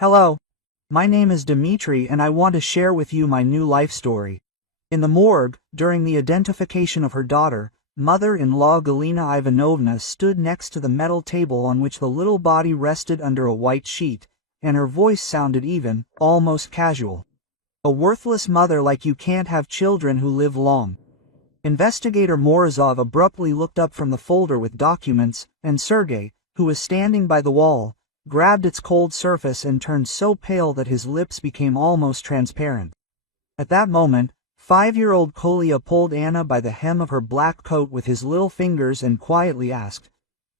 Hello. My name is Dmitry and I want to share with you my new life story. In the morgue, during the identification of her daughter, mother-in-law Galina Ivanovna stood next to the metal table on which the little body rested under a white sheet, and her voice sounded even, almost casual. A worthless mother like you can't have children who live long. Investigator Morozov abruptly looked up from the folder with documents, and Sergei, who was standing by the wall, grabbed its cold surface and turned so pale that his lips became almost transparent. At that moment, 5-year-old Kolya pulled Anna by the hem of her black coat with his little fingers and quietly asked,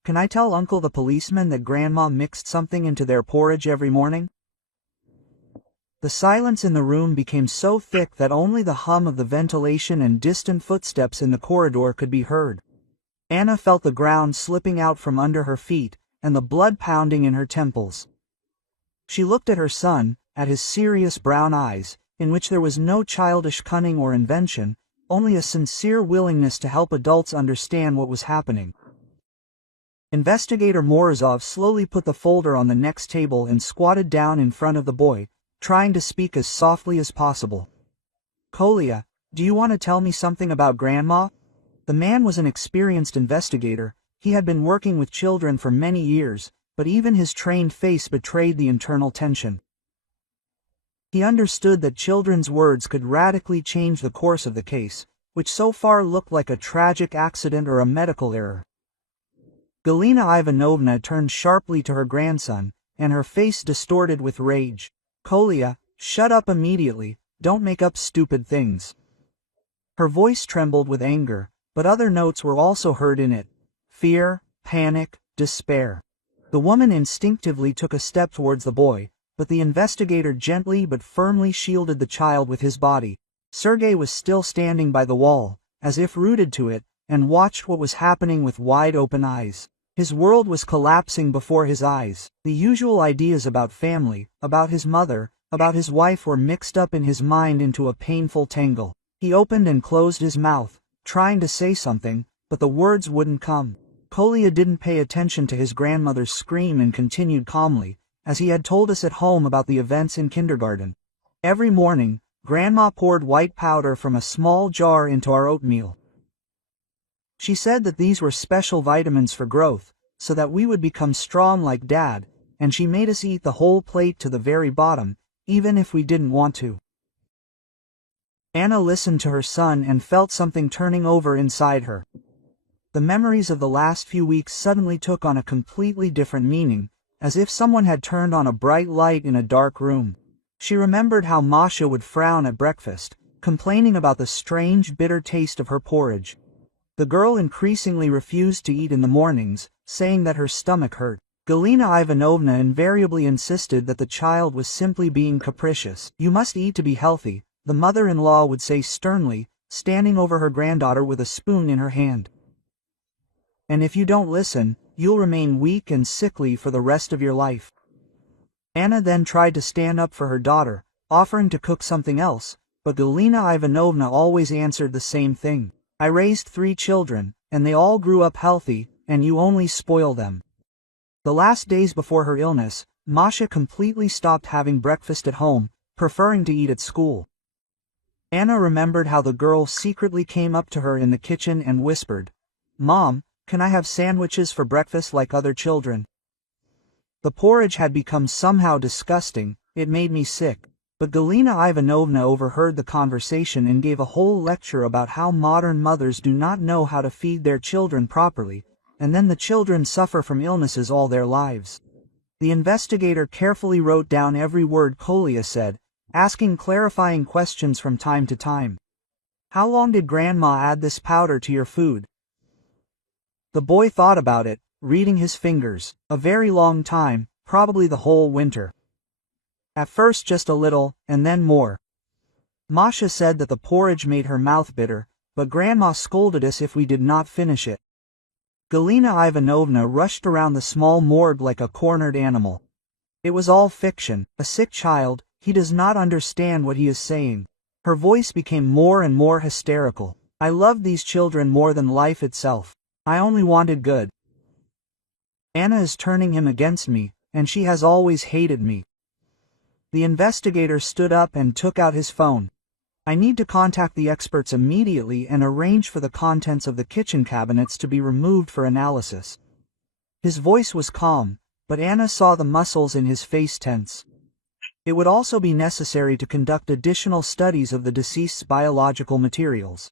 "Can I tell Uncle the policeman that Grandma mixed something into their porridge every morning?" The silence in the room became so thick that only the hum of the ventilation and distant footsteps in the corridor could be heard. Anna felt the ground slipping out from under her feet, and the blood pounding in her temples. She looked at her son, at his serious brown eyes, in which there was no childish cunning or invention, only a sincere willingness to help adults understand what was happening. Investigator Morozov slowly put the folder on the next table and squatted down in front of the boy, trying to speak as softly as possible. "Kolya, do you want to tell me something about Grandma?" The man was an experienced investigator. He had been working with children for many years, but even his trained face betrayed the internal tension. He understood that children's words could radically change the course of the case, which so far looked like a tragic accident or a medical error. Galina Ivanovna turned sharply to her grandson, and her face distorted with rage. "Kolya, shut up immediately, don't make up stupid things." Her voice trembled with anger, but other notes were also heard in it. Fear, panic, despair. The woman instinctively took a step towards the boy, but the investigator gently but firmly shielded the child with his body. Sergei was still standing by the wall, as if rooted to it, and watched what was happening with wide-open eyes. His world was collapsing before his eyes. The usual ideas about family, about his mother, about his wife were mixed up in his mind into a painful tangle. He opened and closed his mouth, trying to say something, but the words wouldn't come. Kolya didn't pay attention to his grandmother's scream and continued calmly, as he had told us at home about the events in kindergarten. "Every morning, Grandma poured white powder from a small jar into our oatmeal. She said that these were special vitamins for growth, so that we would become strong like Dad, and she made us eat the whole plate to the very bottom, even if we didn't want to." Anna listened to her son and felt something turning over inside her. The memories of the last few weeks suddenly took on a completely different meaning, as if someone had turned on a bright light in a dark room. She remembered how Masha would frown at breakfast, complaining about the strange, bitter taste of her porridge. The girl increasingly refused to eat in the mornings, saying that her stomach hurt. Galina Ivanovna invariably insisted that the child was simply being capricious. "You must eat to be healthy," the mother-in-law would say sternly, standing over her granddaughter with a spoon in her hand. "And if you don't listen, you'll remain weak and sickly for the rest of your life." Anna then tried to stand up for her daughter, offering to cook something else, but Galina Ivanovna always answered the same thing. "I raised 3 children, and they all grew up healthy, and you only spoil them." The last days before her illness, Masha completely stopped having breakfast at home, preferring to eat at school. Anna remembered how the girl secretly came up to her in the kitchen and whispered, "Mom, can I have sandwiches for breakfast like other children?" The porridge had become somehow disgusting. It made me sick. But Galina Ivanovna overheard the conversation and gave a whole lecture about how modern mothers do not know how to feed their children properly, and then the children suffer from illnesses all their lives. The investigator carefully wrote down every word Kolya said, asking clarifying questions from time to time. "How long did Grandma add this powder to your food?" The boy thought about it, reading his fingers. "A very long time, probably the whole winter. At first just a little, and then more." Masha said that the porridge made her mouth bitter, but Grandma scolded us if we did not finish it. Galina Ivanovna rushed around the small morgue like a cornered animal. "It was all fiction. A sick child, he does not understand what he is saying." Her voice became more and more hysterical. "I loved these children more than life itself. I only wanted good. Anna is turning him against me, and she has always hated me." The investigator stood up and took out his phone. "I need to contact the experts immediately and arrange for the contents of the kitchen cabinets to be removed for analysis." His voice was calm, but Anna saw the muscles in his face tense. It would also be necessary to conduct additional studies of the deceased's biological materials.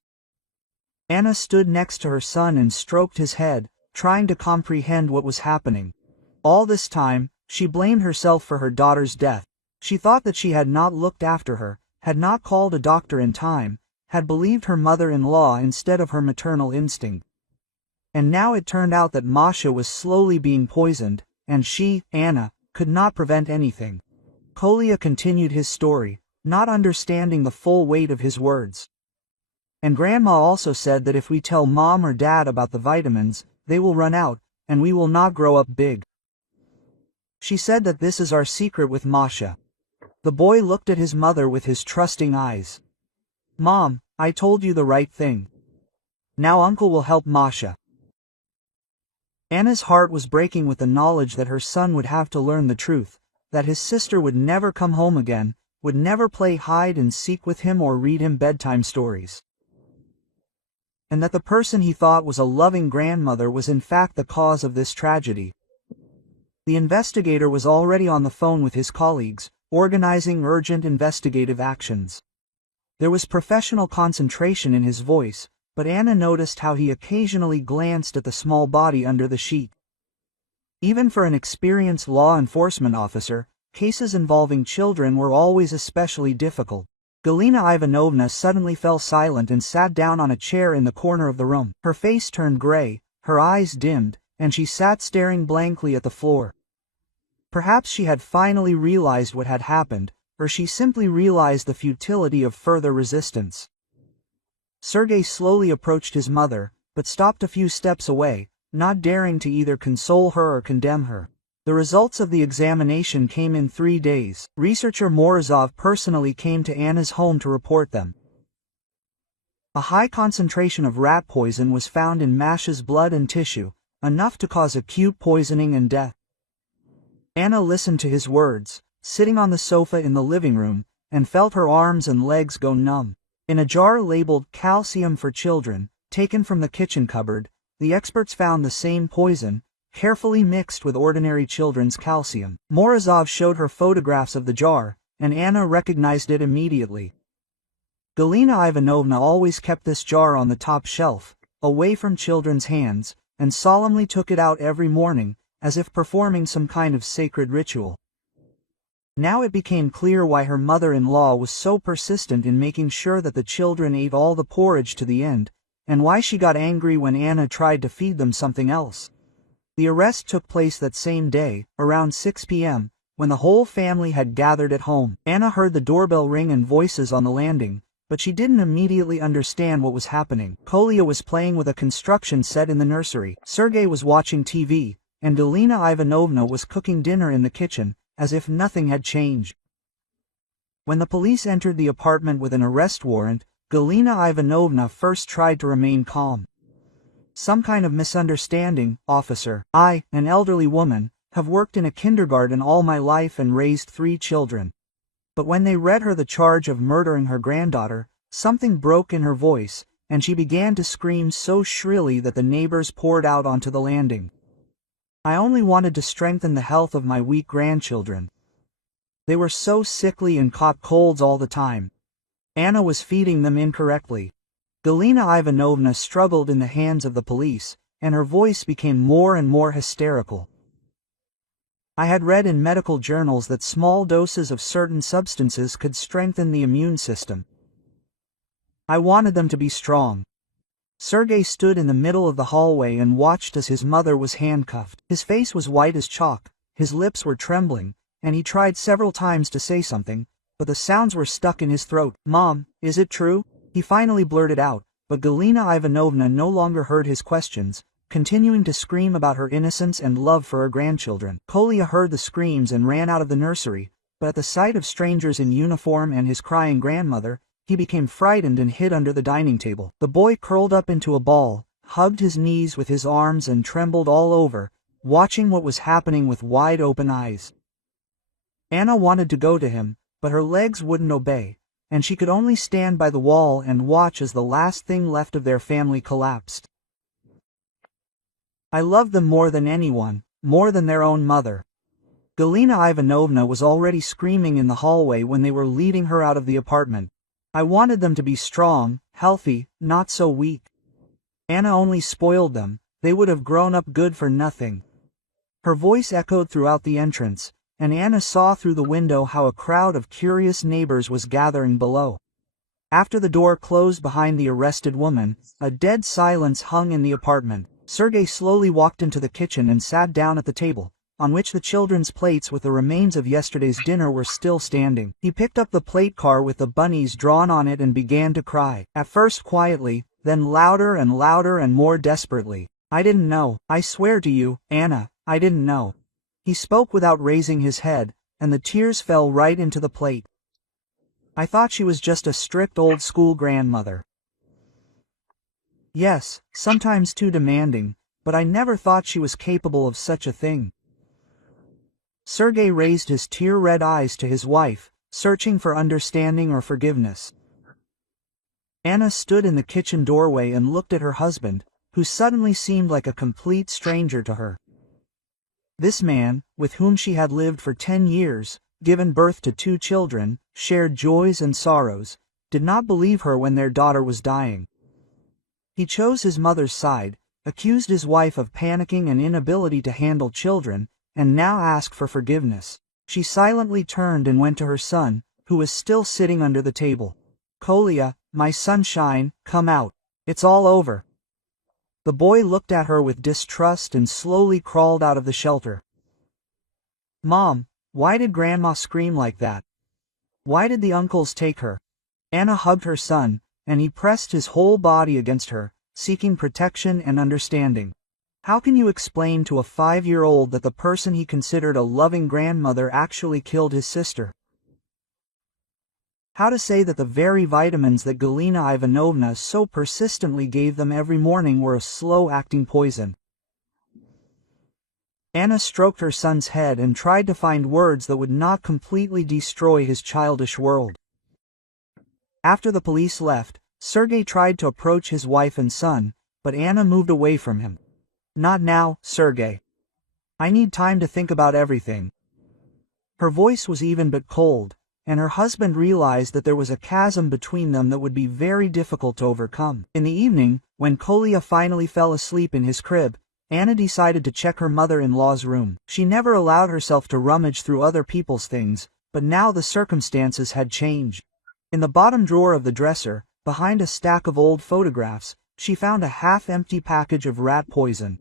Anna stood next to her son and stroked his head, trying to comprehend what was happening. All this time, she blamed herself for her daughter's death. She thought that she had not looked after her, had not called a doctor in time, had believed her mother-in-law instead of her maternal instinct. And now it turned out that Masha was slowly being poisoned, and she, Anna, could not prevent anything. Kolya continued his story, not understanding the full weight of his words. "And Grandma also said that if we tell Mom or Dad about the vitamins, they will run out, and we will not grow up big. She said that this is our secret with Masha." The boy looked at his mother with his trusting eyes. "Mom, I told you the right thing. Now Uncle will help Masha." Anna's heart was breaking with the knowledge that her son would have to learn the truth, that his sister would never come home again, would never play hide and seek with him or read him bedtime stories. And that the person he thought was a loving grandmother was in fact the cause of this tragedy. The investigator was already on the phone with his colleagues, organizing urgent investigative actions. There was professional concentration in his voice, but Anna noticed how he occasionally glanced at the small body under the sheet. Even for an experienced law enforcement officer, cases involving children were always especially difficult. Galina Ivanovna suddenly fell silent and sat down on a chair in the corner of the room. Her face turned gray, her eyes dimmed, and she sat staring blankly at the floor. Perhaps she had finally realized what had happened, or she simply realized the futility of further resistance. Sergei slowly approached his mother, but stopped a few steps away, not daring to either console her or condemn her. The results of the examination came in 3 days. Researcher Morozov personally came to Anna's home to report them. A high concentration of rat poison was found in Masha's blood and tissue, enough to cause acute poisoning and death. Anna listened to his words, sitting on the sofa in the living room, and felt her arms and legs go numb. In a jar labeled "Calcium for Children," taken from the kitchen cupboard, the experts found the same poison, carefully mixed with ordinary children's calcium. Morozov showed her photographs of the jar, and Anna recognized it immediately. Galina Ivanovna always kept this jar on the top shelf, away from children's hands, and solemnly took it out every morning, as if performing some kind of sacred ritual. Now it became clear why her mother-in-law was so persistent in making sure that the children ate all the porridge to the end, and why she got angry when Anna tried to feed them something else. The arrest took place that same day, around 6 p.m., when the whole family had gathered at home. Anna heard the doorbell ring and voices on the landing, but she didn't immediately understand what was happening. Kolya was playing with a construction set in the nursery. Sergei was watching TV, and Galina Ivanovna was cooking dinner in the kitchen, as if nothing had changed. When the police entered the apartment with an arrest warrant, Galina Ivanovna first tried to remain calm. "Some kind of misunderstanding, officer. I, an elderly woman, have worked in a kindergarten all my life and raised 3 children." But when they read her the charge of murdering her granddaughter, something broke in her voice, and she began to scream so shrilly that the neighbors poured out onto the landing. "I only wanted to strengthen the health of my weak grandchildren. They were so sickly and caught colds all the time. Anna was feeding them incorrectly." Galina Ivanovna struggled in the hands of the police, and her voice became more and more hysterical. "I had read in medical journals that small doses of certain substances could strengthen the immune system. I wanted them to be strong." Sergei stood in the middle of the hallway and watched as his mother was handcuffed. His face was white as chalk, his lips were trembling, and he tried several times to say something, but the sounds were stuck in his throat. "Mom, is it true?" he finally blurted out, but Galina Ivanovna no longer heard his questions, continuing to scream about her innocence and love for her grandchildren. Kolya heard the screams and ran out of the nursery, but at the sight of strangers in uniform and his crying grandmother, he became frightened and hid under the dining table. The boy curled up into a ball, hugged his knees with his arms and trembled all over, watching what was happening with wide-open eyes. Anna wanted to go to him, but her legs wouldn't obey, and she could only stand by the wall and watch as the last thing left of their family collapsed. I loved them more than anyone, more than their own mother. Galina Ivanovna was already screaming in the hallway when they were leading her out of the apartment. I wanted them to be strong, healthy, not so weak. Anna only spoiled them, they would have grown up good for nothing. Her voice echoed throughout the entrance, and Anna saw through the window how a crowd of curious neighbors was gathering below. After the door closed behind the arrested woman, a dead silence hung in the apartment. Sergei slowly walked into the kitchen and sat down at the table, on which the children's plates with the remains of yesterday's dinner were still standing. He picked up the plate car with the bunnies drawn on it and began to cry, at first quietly, then louder and more desperately. I didn't know, I swear to you, Anna, I didn't know. He spoke without raising his head, and the tears fell right into the plate. I thought she was just a strict old-school grandmother. Yes, sometimes too demanding, but I never thought she was capable of such a thing. Sergei raised his tear-red eyes to his wife, searching for understanding or forgiveness. Anna stood in the kitchen doorway and looked at her husband, who suddenly seemed like a complete stranger to her. This man, with whom she had lived for 10 years, given birth to 2 children, shared joys and sorrows, did not believe her when their daughter was dying. He chose his mother's side, accused his wife of panicking and inability to handle children, and now asked for forgiveness. She silently turned and went to her son, who was still sitting under the table. Kolya, my sunshine, come out. It's all over. The boy looked at her with distrust and slowly crawled out of the shelter. Mom, why did Grandma scream like that? Why did the uncles take her? Anna hugged her son, and he pressed his whole body against her, seeking protection and understanding. How can you explain to a 5-year-old that the person he considered a loving grandmother actually killed his sister? How to say that the very vitamins that Galina Ivanovna so persistently gave them every morning were a slow-acting poison? Anna stroked her son's head and tried to find words that would not completely destroy his childish world. After the police left, Sergei tried to approach his wife and son, but Anna moved away from him. Not now, Sergei. I need time to think about everything. Her voice was even but cold, and her husband realized that there was a chasm between them that would be very difficult to overcome. In the evening, when Kolya finally fell asleep in his crib, Anna decided to check her mother-in-law's room. She never allowed herself to rummage through other people's things, but now the circumstances had changed. In the bottom drawer of the dresser, behind a stack of old photographs, she found a half-empty package of rat poison.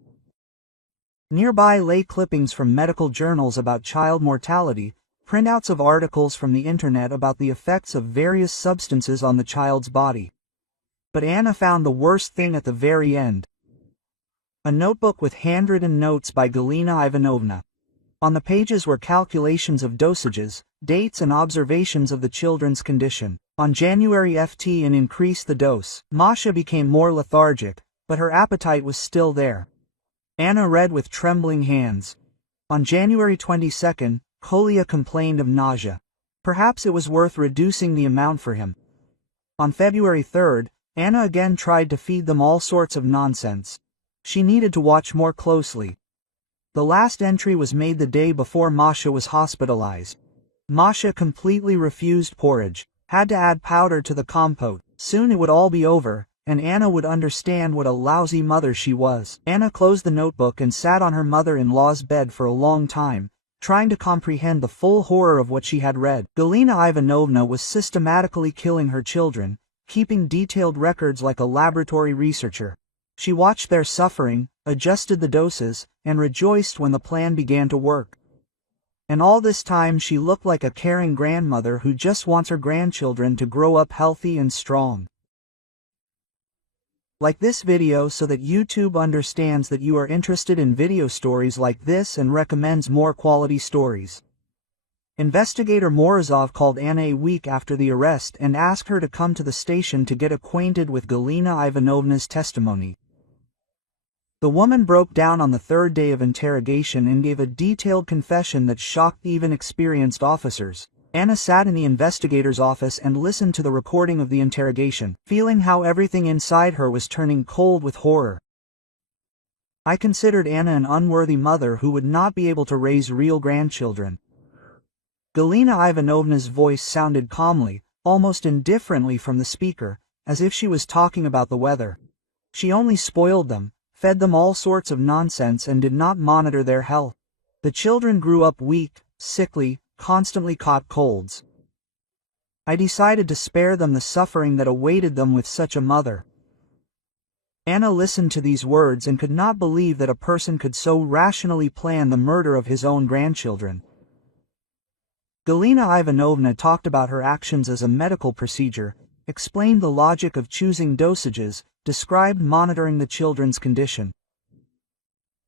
Nearby lay clippings from medical journals about child mortality, printouts of articles from the internet about the effects of various substances on the child's body. But Anna found the worst thing at the very end. A notebook with handwritten notes by Galina Ivanovna. On the pages were calculations of dosages, dates and observations of the children's condition. On January FT and increased the dose. Masha became more lethargic, but her appetite was still there. Anna read with trembling hands. On January 22nd, Kolya complained of nausea. Perhaps it was worth reducing the amount for him. On February 3rd, Anna again tried to feed them all sorts of nonsense. She needed to watch more closely. The last entry was made the day before Masha was hospitalized. Masha completely refused porridge, had to add powder to the compote. Soon it would all be over, and Anna would understand what a lousy mother she was. Anna closed the notebook and sat on her mother-in-law's bed for a long time, trying to comprehend the full horror of what she had read. Galina Ivanovna was systematically killing her children, keeping detailed records like a laboratory researcher. She watched their suffering, adjusted the doses, and rejoiced when the plan began to work. And all this time she looked like a caring grandmother who just wants her grandchildren to grow up healthy and strong. Like this video so that YouTube understands that you are interested in video stories like this and recommends more quality stories. Investigator Morozov called Anna a week after the arrest and asked her to come to the station to get acquainted with Galina Ivanovna's testimony. The woman broke down on the third day of interrogation and gave a detailed confession that shocked even experienced officers. Anna sat in the investigator's office and listened to the recording of the interrogation, feeling how everything inside her was turning cold with horror. I considered Anna an unworthy mother who would not be able to raise real grandchildren. Galina Ivanovna's voice sounded calmly, almost indifferently from the speaker, as if she was talking about the weather. She only spoiled them, fed them all sorts of nonsense and did not monitor their health. The children grew up weak, sickly, constantly caught colds. I decided to spare them the suffering that awaited them with such a mother. Anna listened to these words and could not believe that a person could so rationally plan the murder of his own grandchildren. Galina Ivanovna talked about her actions as a medical procedure, explained the logic of choosing dosages, described monitoring the children's condition.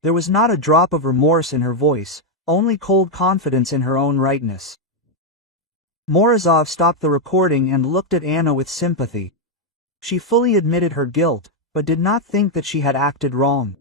There was not a drop of remorse in her voice, only cold confidence in her own rightness. Morozov stopped the recording and looked at Anna with sympathy. She fully admitted her guilt, but did not think that she had acted wrong.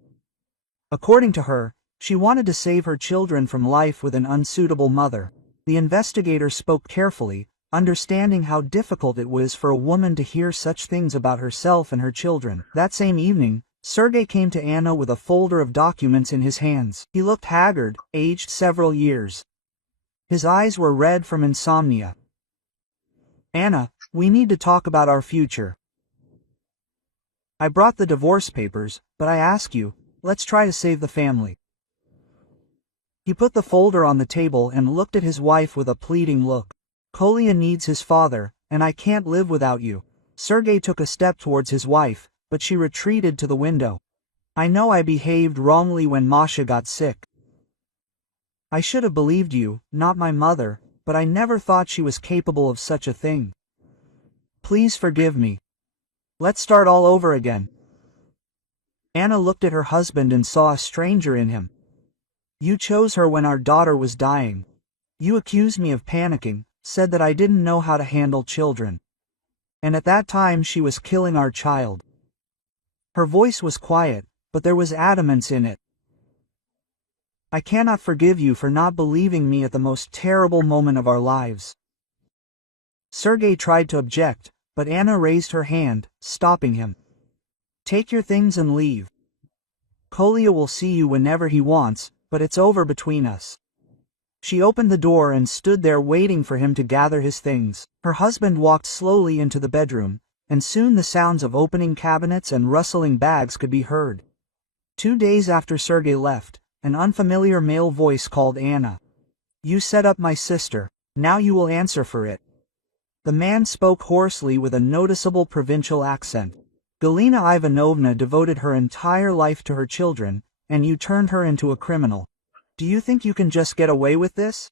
According to her, she wanted to save her children from life with an unsuitable mother. The investigator spoke carefully, understanding how difficult it was for a woman to hear such things about herself and her children. That same evening, Sergei came to Anna with a folder of documents in his hands. He looked haggard, aged several years. His eyes were red from insomnia. "Anna, we need to talk about our future. I brought the divorce papers, but I ask you, let's try to save the family." He put the folder on the table and looked at his wife with a pleading look. "Kolya needs his father, and I can't live without you." Sergei took a step towards his wife, but she retreated to the window. "I know I behaved wrongly when Masha got sick. I should have believed you, not my mother, but I never thought she was capable of such a thing. Please forgive me. Let's start all over again." Anna looked at her husband and saw a stranger in him. "You chose her when our daughter was dying. You accused me of panicking, said that I didn't know how to handle children. And at that time she was killing our child." Her voice was quiet, but there was adamance in it. "I cannot forgive you for not believing me at the most terrible moment of our lives." Sergei tried to object, but Anna raised her hand, stopping him. "Take your things and leave. Kolya will see you whenever he wants, but it's over between us." She opened the door and stood there waiting for him to gather his things. Her husband walked slowly into the bedroom, and soon the sounds of opening cabinets and rustling bags could be heard. 2 days after Sergei left, an unfamiliar male voice called Anna. "You set up my sister, now you will answer for it." The man spoke hoarsely with a noticeable provincial accent. "Galina Ivanovna devoted her entire life to her children, and you turned her into a criminal. Do you think you can just get away with this?"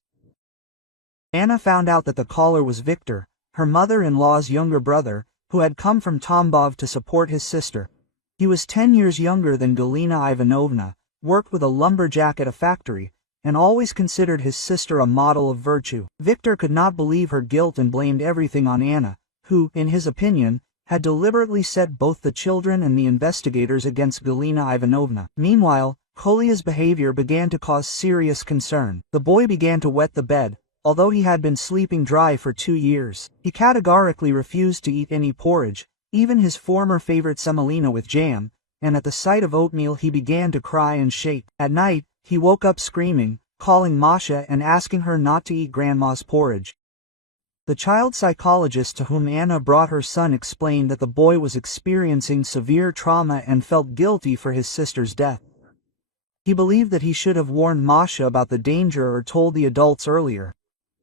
Anna found out that the caller was Victor, her mother-in-law's younger brother, who had come from Tambov to support his sister. He was 10 years younger than Galina Ivanovna, worked with a lumberjack at a factory, and always considered his sister a model of virtue. Victor could not believe her guilt and blamed everything on Anna, who, in his opinion, had deliberately set both the children and the investigators against Galina Ivanovna. Meanwhile, Kolya's behavior began to cause serious concern. The boy began to wet the bed, although he had been sleeping dry for 2 years. He categorically refused to eat any porridge, even his former favorite semolina with jam, and at the sight of oatmeal he began to cry and shake. At night, he woke up screaming, calling Masha and asking her not to eat grandma's porridge. The child psychologist to whom Anna brought her son explained that the boy was experiencing severe trauma and felt guilty for his sister's death. He believed that he should have warned Masha about the danger or told the adults earlier.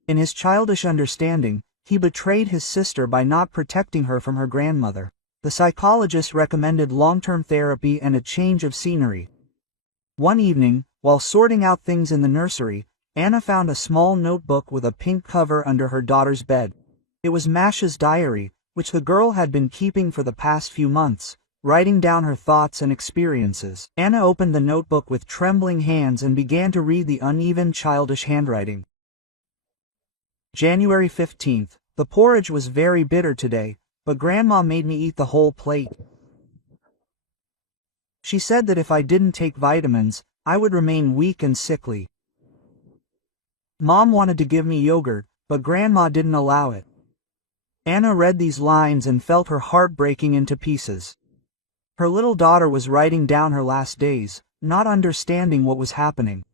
In his childish understanding, he betrayed his sister by not protecting her from her grandmother. The psychologist recommended long-term therapy and a change of scenery. One evening, while sorting out things in the nursery, Anna found a small notebook with a pink cover under her daughter's bed. It was Masha's diary, which the girl had been keeping for the past few months, writing down her thoughts and experiences. Anna opened the notebook with trembling hands and began to read the uneven childish handwriting. January 15th. The porridge was very bitter today, but Grandma made me eat the whole plate. She said that if I didn't take vitamins, I would remain weak and sickly. Mom wanted to give me yogurt, but Grandma didn't allow it. Anna read these lines and felt her heart breaking into pieces. Her little daughter was writing down her last days, not understanding what was happening.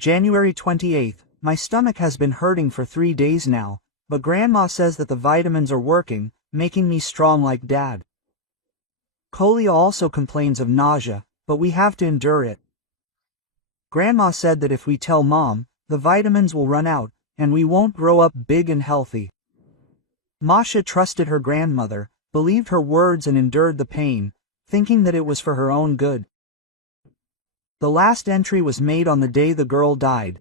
January 28th. My stomach has been hurting for 3 days now, but Grandma says that the vitamins are working, making me strong like Dad. Kolia also complains of nausea, but we have to endure it. Grandma said that if we tell Mom, the vitamins will run out, and we won't grow up big and healthy. Masha trusted her grandmother, believed her words and endured the pain, thinking that it was for her own good. The last entry was made on the day the girl died.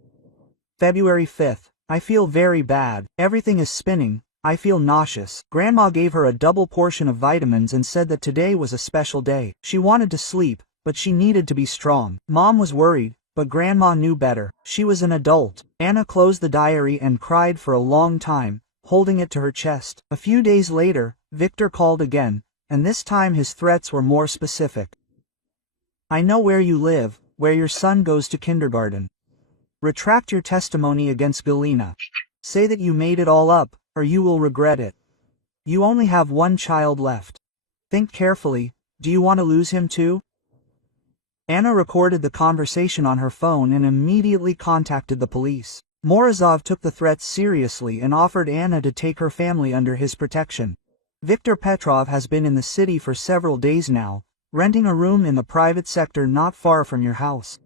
February 5th. I feel very bad. Everything is spinning. I feel nauseous. Grandma gave her a double portion of vitamins and said that today was a special day. She wanted to sleep, but she needed to be strong. Mom was worried, but Grandma knew better. She was an adult. Anna closed the diary and cried for a long time, holding it to her chest. A few days later, Victor called again, and this time his threats were more specific. I know where you live, where your son goes to kindergarten. Retract your testimony against Galina. Say that you made it all up, or you will regret it. You only have one child left. Think carefully, do you want to lose him too? Anna recorded the conversation on her phone and immediately contacted the police. Morozov took the threats seriously and offered Anna to take her family under his protection. Viktor Petrov has been in the city for several days now, renting a room in the private sector not far from your house.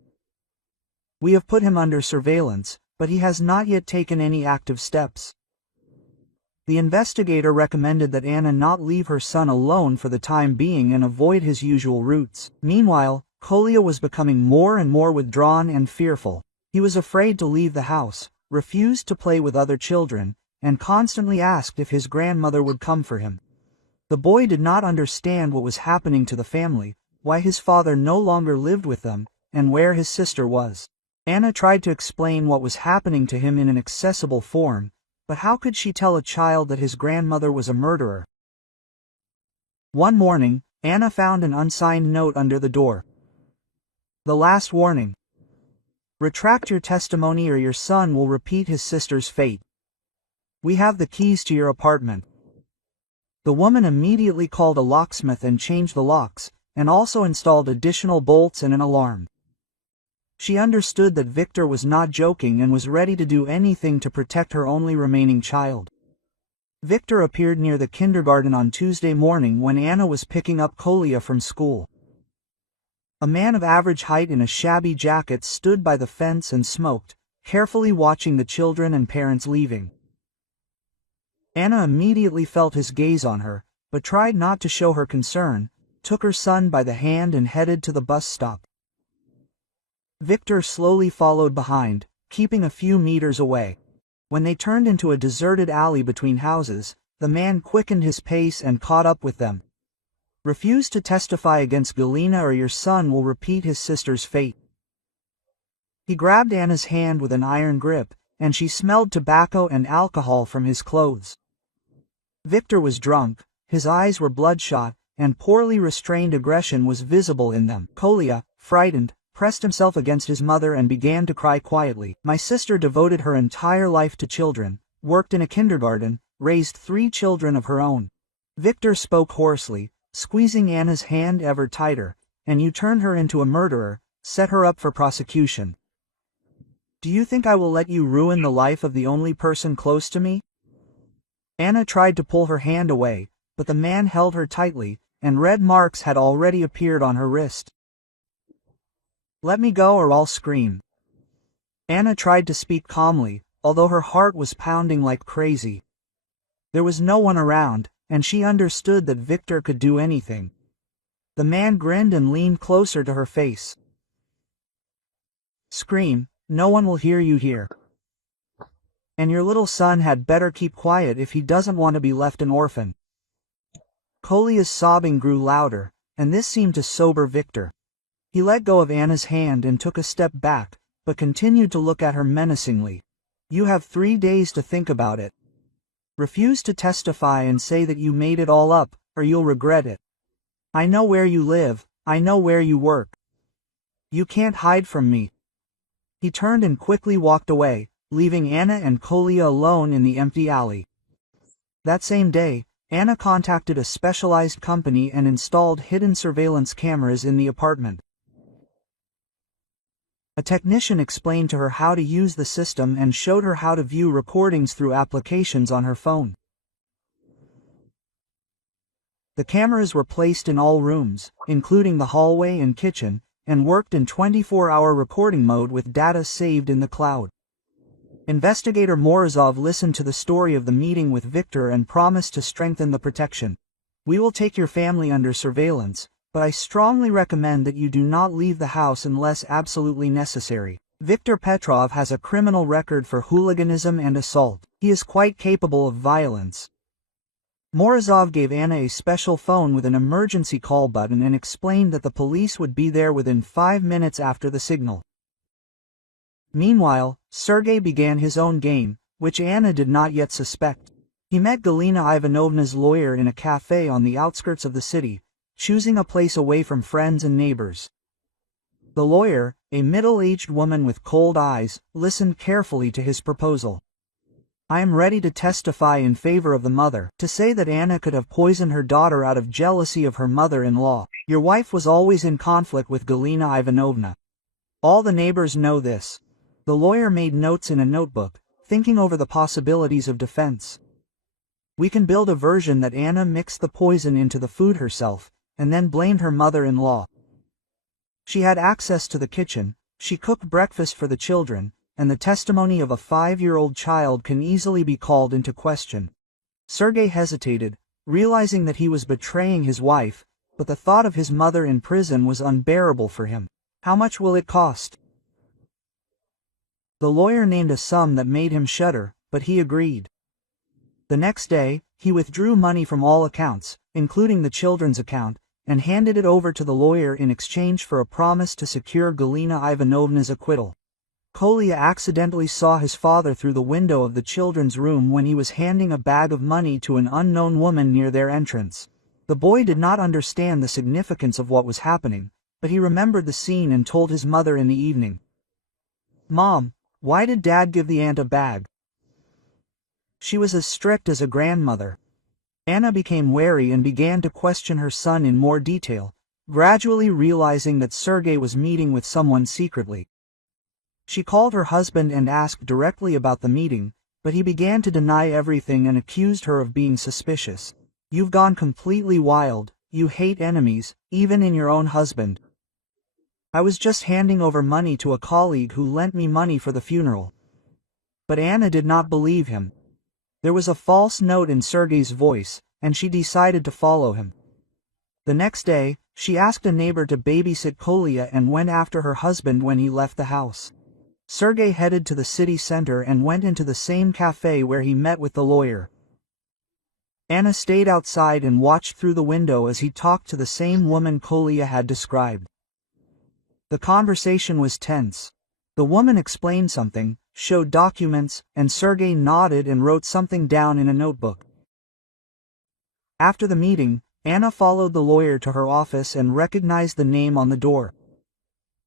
We have put him under surveillance, but he has not yet taken any active steps. The investigator recommended that Anna not leave her son alone for the time being and avoid his usual routes. Meanwhile, Kolia was becoming more and more withdrawn and fearful. He was afraid to leave the house, refused to play with other children, and constantly asked if his grandmother would come for him. The boy did not understand what was happening to the family, why his father no longer lived with them, and where his sister was. Anna tried to explain what was happening to him in an accessible form, but how could she tell a child that his grandmother was a murderer? One morning, Anna found an unsigned note under the door. The last warning. Retract your testimony or your son will repeat his sister's fate. We have the keys to your apartment. The woman immediately called a locksmith and changed the locks, and also installed additional bolts and an alarm. She understood that Victor was not joking and was ready to do anything to protect her only remaining child. Victor appeared near the kindergarten on Tuesday morning when Anna was picking up Kolia from school. A man of average height in a shabby jacket stood by the fence and smoked, carefully watching the children and parents leaving. Anna immediately felt his gaze on her, but tried not to show her concern, took her son by the hand and headed to the bus stop. Victor slowly followed behind, keeping a few meters away. When they turned into a deserted alley between houses, the man quickened his pace and caught up with them. Refuse to testify against Galina or your son will repeat his sister's fate. He grabbed Anna's hand with an iron grip, and she smelled tobacco and alcohol from his clothes. Victor was drunk, his eyes were bloodshot, and poorly restrained aggression was visible in them. Kolia, frightened, pressed himself against his mother and began to cry quietly. My sister devoted her entire life to children, worked in a kindergarten, raised 3 children of her own. Victor spoke hoarsely, squeezing Anna's hand ever tighter, and you turned her into a murderer, set her up for prosecution. Do you think I will let you ruin the life of the only person close to me? Anna tried to pull her hand away, but the man held her tightly, and red marks had already appeared on her wrist. Let me go or I'll scream. Anna tried to speak calmly, although her heart was pounding like crazy. There was no one around, and she understood that Victor could do anything. The man grinned and leaned closer to her face. Scream, no one will hear you here. And your little son had better keep quiet if he doesn't want to be left an orphan. Kolia's sobbing grew louder, and this seemed to sober Victor. He let go of Anna's hand and took a step back, but continued to look at her menacingly. You have 3 days to think about it. Refuse to testify and say that you made it all up, or you'll regret it. I know where you live, I know where you work. You can't hide from me." He turned and quickly walked away, leaving Anna and Kolya alone in the empty alley. That same day, Anna contacted a specialized company and installed hidden surveillance cameras in the apartment. A technician explained to her how to use the system and showed her how to view recordings through applications on her phone. The cameras were placed in all rooms, including the hallway and kitchen, and worked in 24-hour recording mode with data saved in the cloud. Investigator Morozov listened to the story of the meeting with Victor and promised to strengthen the protection. "We will take your family under surveillance, but I strongly recommend that you do not leave the house unless absolutely necessary. Viktor Petrov has a criminal record for hooliganism and assault. He is quite capable of violence." Morozov gave Anna a special phone with an emergency call button and explained that the police would be there within 5 minutes after the signal. Meanwhile, Sergei began his own game, which Anna did not yet suspect. He met Galina Ivanovna's lawyer in a cafe on the outskirts of the city, choosing a place away from friends and neighbors. The lawyer, a middle-aged woman with cold eyes, listened carefully to his proposal. "I am ready to testify in favor of the mother, to say that Anna could have poisoned her daughter out of jealousy of her mother-in-law. Your wife was always in conflict with Galina Ivanovna. All the neighbors know this." The lawyer made notes in a notebook, thinking over the possibilities of defense. "We can build a version that Anna mixed the poison into the food herself, and then blamed her mother-in-law. She had access to the kitchen, she cooked breakfast for the children, and the testimony of a 5-year-old child can easily be called into question." Sergei hesitated, realizing that he was betraying his wife, but the thought of his mother in prison was unbearable for him. "How much will it cost?" The lawyer named a sum that made him shudder, but he agreed. The next day, he withdrew money from all accounts, including the children's account, and handed it over to the lawyer in exchange for a promise to secure Galina Ivanovna's acquittal. Kolya accidentally saw his father through the window of the children's room when he was handing a bag of money to an unknown woman near their entrance. The boy did not understand the significance of what was happening, but he remembered the scene and told his mother in the evening. "Mom, why did Dad give the aunt a bag? She was as strict as a grandmother." Anna became wary and began to question her son in more detail, gradually realizing that Sergei was meeting with someone secretly. She called her husband and asked directly about the meeting, but he began to deny everything and accused her of being suspicious. "You've gone completely wild, you hate enemies, even in your own husband." "I was just handing over money to a colleague who lent me money for the funeral." But Anna did not believe him. There was a false note in Sergei's voice, and she decided to follow him. The next day, she asked a neighbor to babysit Kolya and went after her husband when he left the house. Sergei headed to the city center and went into the same cafe where he met with the lawyer. Anna stayed outside and watched through the window as he talked to the same woman Kolya had described. The conversation was tense. The woman explained something, showed documents, and Sergei nodded and wrote something down in a notebook. After the meeting, Anna followed the lawyer to her office and recognized the name on the door.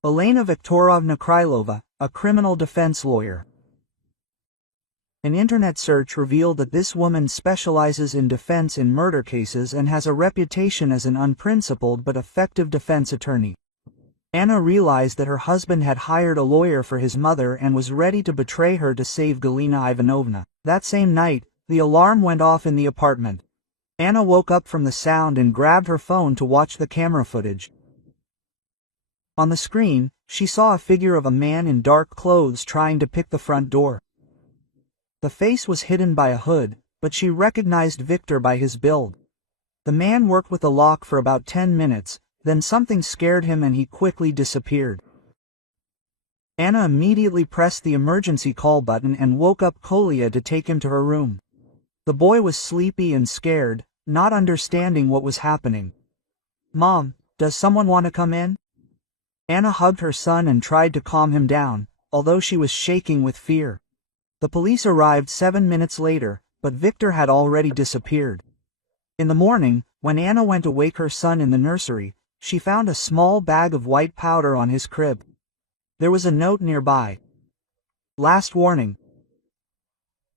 Elena Viktorovna Krylova, a criminal defense lawyer. An internet search revealed that this woman specializes in defense in murder cases and has a reputation as an unprincipled but effective defense attorney. Anna realized that her husband had hired a lawyer for his mother and was ready to betray her to save Galina Ivanovna. That same night, the alarm went off in the apartment. Anna woke up from the sound and grabbed her phone to watch the camera footage. On the screen, she saw a figure of a man in dark clothes trying to pick the front door. The face was hidden by a hood, but she recognized Victor by his build. The man worked with the lock for about 10 minutes, then something scared him and he quickly disappeared. Anna immediately pressed the emergency call button and woke up Kolya to take him to her room. The boy was sleepy and scared, not understanding what was happening. "Mom, does someone want to come in?" Anna hugged her son and tried to calm him down, although she was shaking with fear. The police arrived 7 minutes later, but Victor had already disappeared. In the morning, When Anna went to wake her son in the nursery, she found a small bag of white powder on his crib. There was a note nearby. Last warning.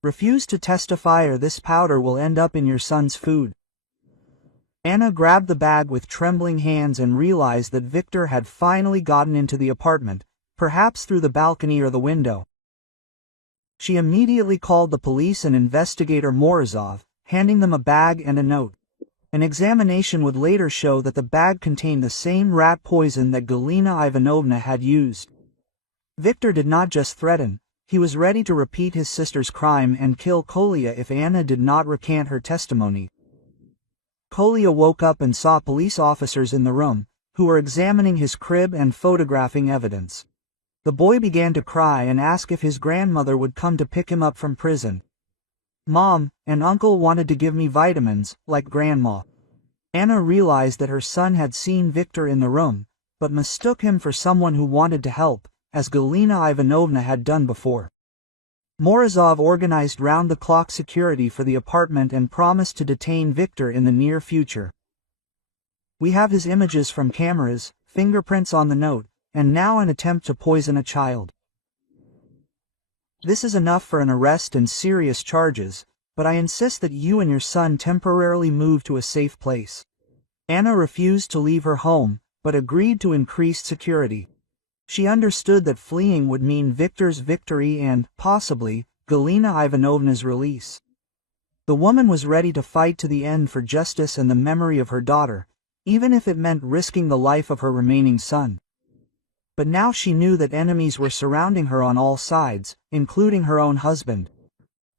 Refuse to testify or this powder will end up in your son's food. Anna grabbed the bag with trembling hands and realized that Victor had finally gotten into the apartment, perhaps through the balcony or the window. She immediately called the police and investigator Morozov, handing them a bag and a note. An examination would later show that the bag contained the same rat poison that Galina Ivanovna had used. Victor did not just threaten, he was ready to repeat his sister's crime and kill Kolya if Anna did not recant her testimony. Kolya woke up and saw police officers in the room, who were examining his crib and photographing evidence. The boy began to cry and ask if his grandmother would come to pick him up from prison. Mom and Uncle wanted to give me vitamins, like Grandma. Anna realized that her son had seen Victor in the room, but mistook him for someone who wanted to help, as Galina Ivanovna had done before. Morozov organized round-the-clock security for the apartment and promised to detain Victor in the near future. We have his images from cameras, fingerprints on the note, and now an attempt to poison a child. This is enough for an arrest and serious charges, but I insist that you and your son temporarily move to a safe place. Anna refused to leave her home, but agreed to increased security. She understood that fleeing would mean Victor's victory and, possibly, Galina Ivanovna's release. The woman was ready to fight to the end for justice and the memory of her daughter, even if it meant risking the life of her remaining son. But now she knew that enemies were surrounding her on all sides, including her own husband.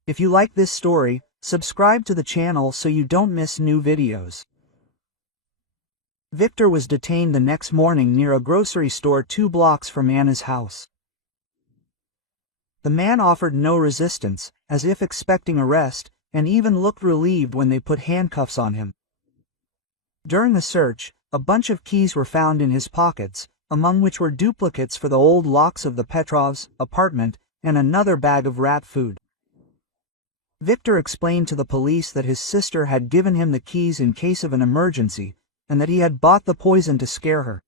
If you like this story, subscribe to the channel so you don't miss new videos. Victor was detained the next morning near a grocery store 2 blocks from Anna's house. The man offered no resistance, as if expecting arrest, and even looked relieved when they put handcuffs on him. During the search, a bunch of keys were found in his pockets, among which were duplicates for the old locks of the Petrovs' apartment, and another bag of rat food. Victor explained to the police that his sister had given him the keys in case of an emergency, and that he had bought the poison to scare her.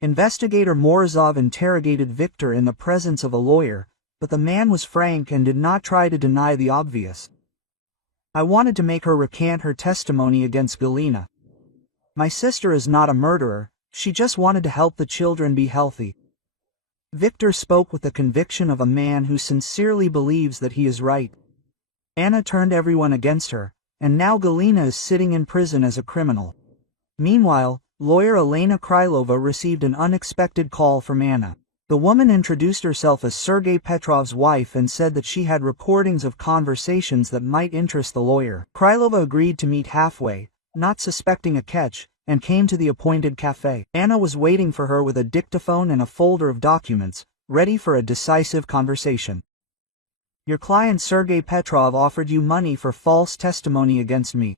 Investigator Morozov interrogated Victor in the presence of a lawyer, but the man was frank and did not try to deny the obvious. I wanted to make her recant her testimony against Galina. My sister is not a murderer, she just wanted to help the children be healthy. Victor spoke with the conviction of a man who sincerely believes that he is right. Anna turned everyone against her, and now Galina is sitting in prison as a criminal. Meanwhile, lawyer Elena Krylova received an unexpected call from Anna. The woman introduced herself as Sergei Petrov's wife and said that she had recordings of conversations that might interest the lawyer. Krylova agreed to meet halfway, not suspecting a catch, and came to the appointed cafe. Anna was waiting for her with a dictaphone and a folder of documents, ready for a decisive conversation. Your client Sergei Petrov offered you money for false testimony against me.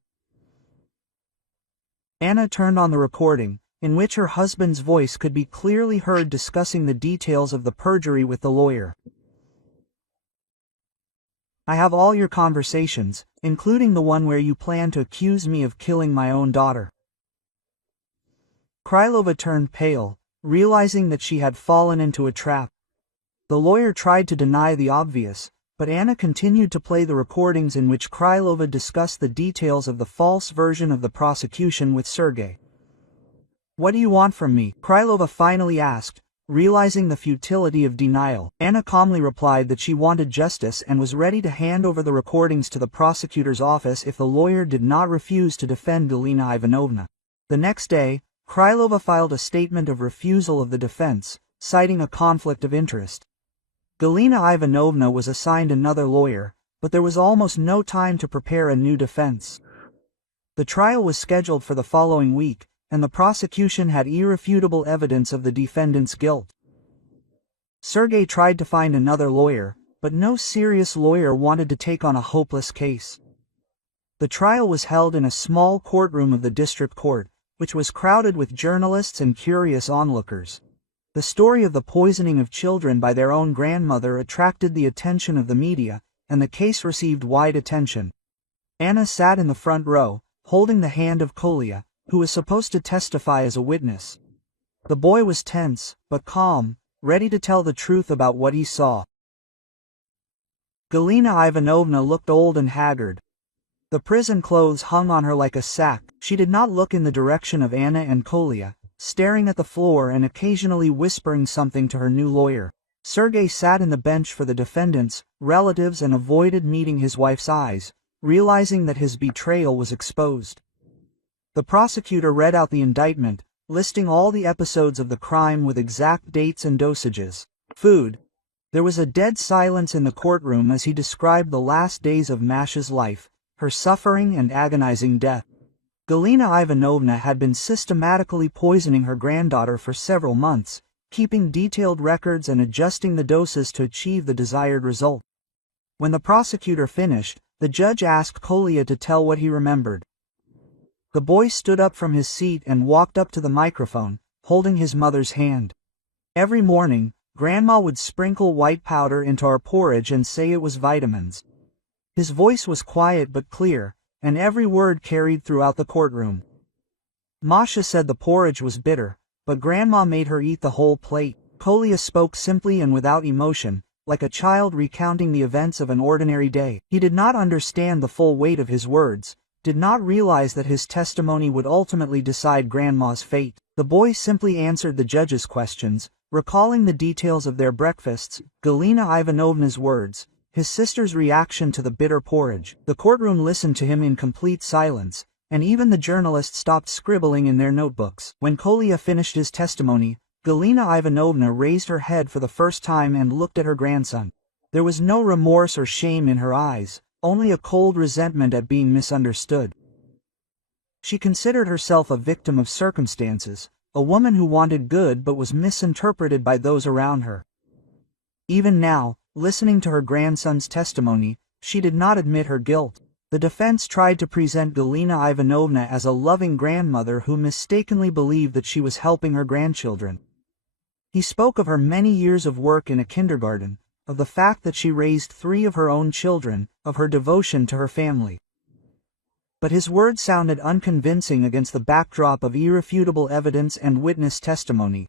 Anna turned on the recording, in which her husband's voice could be clearly heard discussing the details of the perjury with the lawyer. I have all your conversations, including the one where you plan to accuse me of killing my own daughter. Krylova turned pale, realizing that she had fallen into a trap. The lawyer tried to deny the obvious, but Anna continued to play the recordings in which Krylova discussed the details of the false version of the prosecution with Sergei. What do you want from me? Krylova finally asked, realizing the futility of denial. Anna calmly replied that she wanted justice and was ready to hand over the recordings to the prosecutor's office if the lawyer did not refuse to defend Galina Ivanovna. The next day, Krylova filed a statement of refusal of the defense, citing a conflict of interest. Galina Ivanovna was assigned another lawyer, but there was almost no time to prepare a new defense. The trial was scheduled for the following week, and the prosecution had irrefutable evidence of the defendant's guilt. Sergei tried to find another lawyer, but no serious lawyer wanted to take on a hopeless case. The trial was held in a small courtroom of the district court, which was crowded with journalists and curious onlookers. The story of the poisoning of children by their own grandmother attracted the attention of the media, and the case received wide attention. Anna sat in the front row, holding the hand of Kolya, who was supposed to testify as a witness. The boy was tense, but calm, ready to tell the truth about what he saw. Galina Ivanovna looked old and haggard. The prison clothes hung on her like a sack. She did not look in the direction of Anna and Kolya, staring at the floor and occasionally whispering something to her new lawyer. Sergei sat in the bench for the defendants, relatives, and avoided meeting his wife's eyes, realizing that his betrayal was exposed. The prosecutor read out the indictment, listing all the episodes of the crime with exact dates and dosages. Food. There was a dead silence in the courtroom as he described the last days of Masha's life, her suffering and agonizing death. Galina Ivanovna had been systematically poisoning her granddaughter for several months, keeping detailed records and adjusting the doses to achieve the desired result. When the prosecutor finished, the judge asked Kolya to tell what he remembered. The boy stood up from his seat and walked up to the microphone, holding his mother's hand. Every morning, Grandma would sprinkle white powder into our porridge and say it was vitamins. His voice was quiet but clear, and every word carried throughout the courtroom. Masha said the porridge was bitter, but Grandma made her eat the whole plate. Kolya spoke simply and without emotion, like a child recounting the events of an ordinary day. He did not understand the full weight of his words, did not realize that his testimony would ultimately decide Grandma's fate. The boy simply answered the judge's questions, recalling the details of their breakfasts, Galina Ivanovna's words, his sister's reaction to the bitter porridge. The courtroom listened to him in complete silence, and even the journalists stopped scribbling in their notebooks. When Kolya finished his testimony, Galina Ivanovna raised her head for the first time and looked at her grandson. There was no remorse or shame in her eyes, only a cold resentment at being misunderstood. She considered herself a victim of circumstances, a woman who wanted good but was misinterpreted by those around her. Even now, listening to her grandson's testimony, she did not admit her guilt. The defense tried to present Galina Ivanovna as a loving grandmother who mistakenly believed that she was helping her grandchildren. He spoke of her many years of work in a kindergarten, of the fact that she raised 3 of her own children, of her devotion to her family. But his words sounded unconvincing against the backdrop of irrefutable evidence and witness testimony.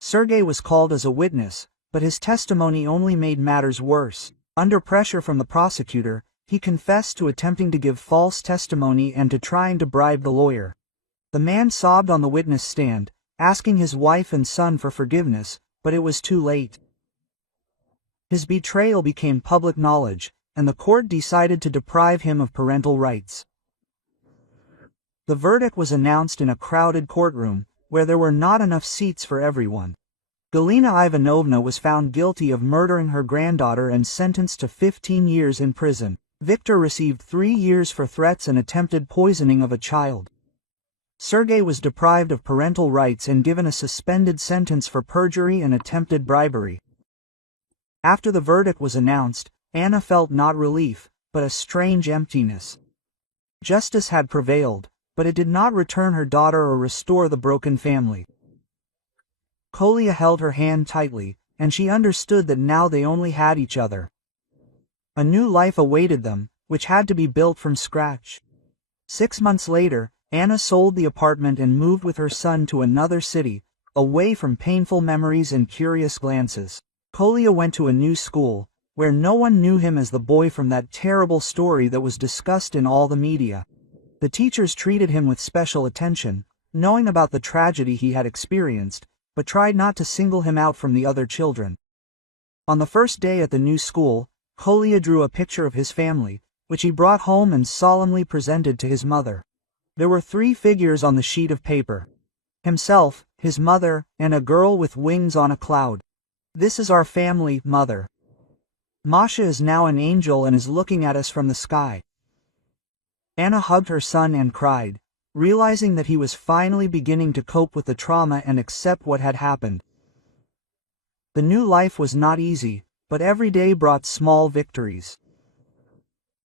Sergei was called as a witness, but his testimony only made matters worse. Under pressure from the prosecutor, he confessed to attempting to give false testimony and to trying to bribe the lawyer. The man sobbed on the witness stand, asking his wife and son for forgiveness, but it was too late. His betrayal became public knowledge, and the court decided to deprive him of parental rights. The verdict was announced in a crowded courtroom, where there were not enough seats for everyone. Galina Ivanovna was found guilty of murdering her granddaughter and sentenced to 15 years in prison. Viktor received 3 years for threats and attempted poisoning of a child. Sergei was deprived of parental rights and given a suspended sentence for perjury and attempted bribery. After the verdict was announced, Anna felt not relief, but a strange emptiness. Justice had prevailed, but it did not return her daughter or restore the broken family. Kolya held her hand tightly, and she understood that now they only had each other. A new life awaited them, which had to be built from scratch. 6 months later, Anna sold the apartment and moved with her son to another city, away from painful memories and curious glances. Kolya went to a new school, where no one knew him as the boy from that terrible story that was discussed in all the media. The teachers treated him with special attention, knowing about the tragedy he had experienced, but tried not to single him out from the other children. On the first day at the new school, Kolya drew a picture of his family, which he brought home and solemnly presented to his mother. There were 3 figures on the sheet of paper: himself, his mother, and a girl with wings on a cloud. "This is our family, Mother. Masha is now an angel and is looking at us from the sky." Anna hugged her son and cried, realizing that he was finally beginning to cope with the trauma and accept what had happened. The new life was not easy, but every day brought small victories.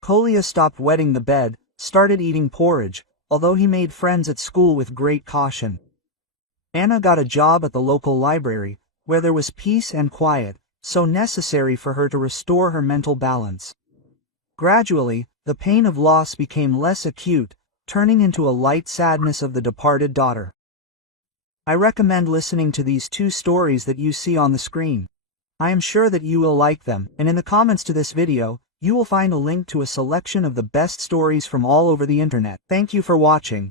Kolya stopped wetting the bed, started eating porridge, although he made friends at school with great caution. Anna got a job at the local library, where there was peace and quiet, so necessary for her to restore her mental balance. Gradually, the pain of loss became less acute, turning into a light sadness of the departed daughter. I recommend listening to these two stories that you see on the screen. I am sure that you will like them, and in the comments to this video, you will find a link to a selection of the best stories from all over the internet. Thank you for watching.